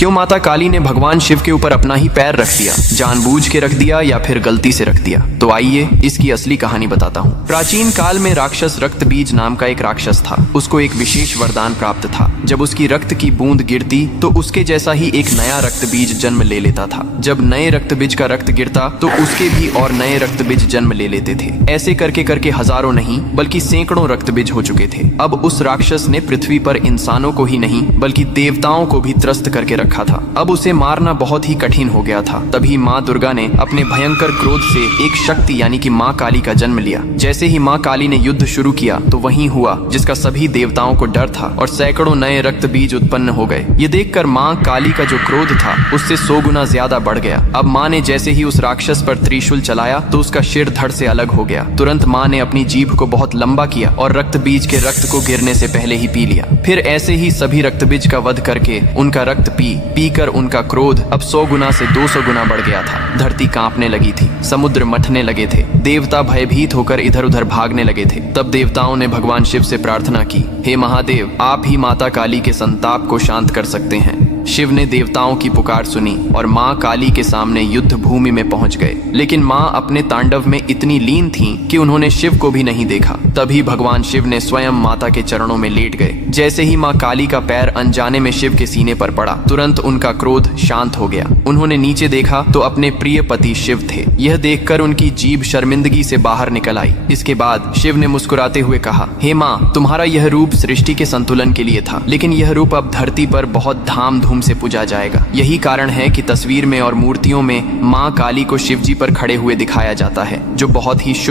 क्यों माता काली ने भगवान शिव के ऊपर अपना ही पैर रख दिया? जानबूझ के रख दिया या फिर गलती से रख दिया? तो आइए इसकी असली कहानी बताता हूँ। प्राचीन काल में राक्षस रक्त बीज नाम का एक राक्षस था। उसको एक विशेष वरदान प्राप्त था। जब उसकी रक्त की बूंद गिरती तो उसके जैसा ही एक नया रक्त बीज जन्म ले लेता था। जब नए रक्त बीज का रक्त गिरता तो उसके भी और नए रक्त बीज जन्म ले लेते थे। ऐसे करके करके हजारों नहीं बल्कि सैकड़ों रक्त बीज हो चुके थे। अब उस राक्षस ने पृथ्वी पर इंसानों को ही नहीं बल्कि देवताओं को भी त्रस्त करके रखा था। अब उसे मारना बहुत ही कठिन हो गया था। तभी माँ दुर्गा ने अपने भयंकर क्रोध से एक शक्ति यानी कि माँ काली का जन्म लिया। जैसे ही माँ काली ने युद्ध शुरू किया तो वही हुआ जिसका सभी देवताओं को डर था और सैकड़ों नए रक्त बीज उत्पन्न हो गए। ये देखकर माँ काली का जो क्रोध था उससे 100 गुना ज्यादा बढ़ गया। अब माँ ने जैसे ही उस राक्षस पर त्रिशूल चलाया तो उसका सिर धड़ से अलग हो गया। तुरंत माँ ने अपनी जीभ को बहुत लंबा किया और रक्त बीज के रक्त को गिरने से पहले ही पी लिया। फिर ऐसे ही सभी रक्त बीज का वध करके उनका रक्त पीकर उनका क्रोध अब 100 गुना से 200 गुना बढ़ गया था। धरती कांपने लगी थी, समुद्र मथने लगे थे, देवता भयभीत होकर इधर उधर भागने लगे थे। तब देवताओं ने भगवान शिव से प्रार्थना की, हे महादेव, आप ही माता काली के संताप को शांत कर सकते हैं। शिव ने देवताओं की पुकार सुनी और माँ काली के सामने युद्ध भूमि में पहुंच गए। लेकिन माँ अपने तांडव में इतनी लीन थीं कि उन्होंने शिव को भी नहीं देखा। तभी भगवान शिव ने स्वयं माता के चरणों में लेट गए। जैसे ही माँ काली का पैर अनजाने में शिव के सीने पर पड़ा, तुरंत उनका क्रोध शांत हो गया। उन्होंने नीचे देखा तो अपने प्रिय पति शिव थे। यह देखकर उनकी जीभ शर्मिंदगी से बाहर निकल आई। इसके बाद शिव ने मुस्कुराते हुए कहा, हे माँ, तुम्हारा यह रूप सृष्टि के संतुलन के लिए था, लेकिन यह रूप अब धरती पर बहुत धाम से पूजा जाएगा। यही कारण है कि तस्वीर में और मूर्तियों में माँ काली को शिवजी पर खड़े हुए दिखाया जाता है, जो बहुत ही शुभ